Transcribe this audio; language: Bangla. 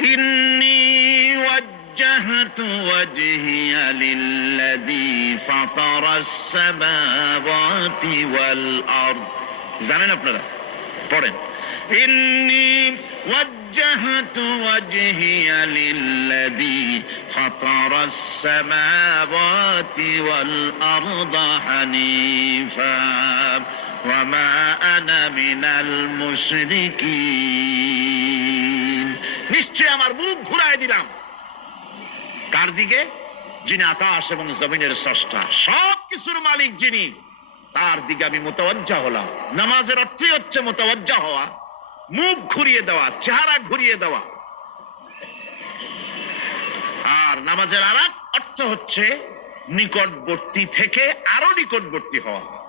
ইন্নী ওয়াজ্জাহতু ওয়াজহিয়া লিল্লাযী ফাতারাস সামাওয়াতি ওয়াল আরদ। জানেন আপনারা? পড়েন, ইন্নী ওয়াজ্জাহতু ওয়াজহিয়া লিল্লাযী ফাতারাস সামাওয়াতি ওয়াল আরদা হানিফা ওয়া মা আনা মিনাল মুশরিকিন। নিশ্চয় আমার মুখ ঘুরায় দিলাম কার দিকে? যিনি আকাশ এবং জমিনের স্রষ্টা, সব কিছুর মালিক যিনি, তার দিকে আমি মুতাওয়াজ্জা হলাম। নামাজের অর্থই হচ্ছে মুতাওয়াজ্জা হওয়া, মুখ ঘুরিয়ে দেওয়া, চেহারা ঘুরিয়ে দেওয়া। আর নামাজের আরেক অর্থ হচ্ছে নিকটবর্তী থেকে আরো নিকটবর্তী হওয়া।